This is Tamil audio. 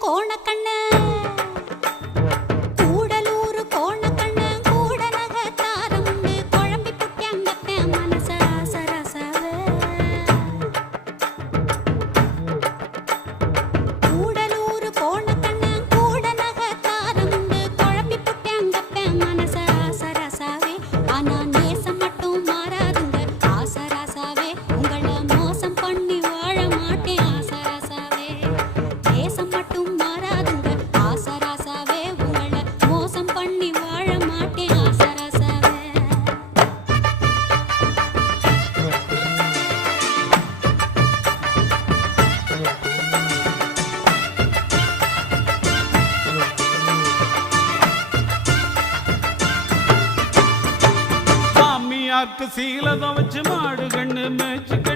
கோணக்கண்ணு கூடலூர் கோணக்கண்ணு கூட நகத்தாரமுண்டு குழம்பி புட்டியங்கத்த மனச ஆசரசவே கூடலூர் கோணக்கண்ணு கூட நகத்தாரமுண்டு குழம்பி புட்டியங்கத்த மனச ஆசரசவே ஆனா நேசம் மட்டும் மாறாதுங்க ஆசரசவே உங்களை மோசம் பண்ணி வாழ மாட்டேன் ஆசரசவே நேசம் மட்டும் மாறாதுங்க ஆசரசவே உங்களை மோசம் பண்ணி வாழ மாட்டேன் ஆசரசவே சாமியாக்கு சீலத வச்சு மாடு கண்ணு மேய்ச்சி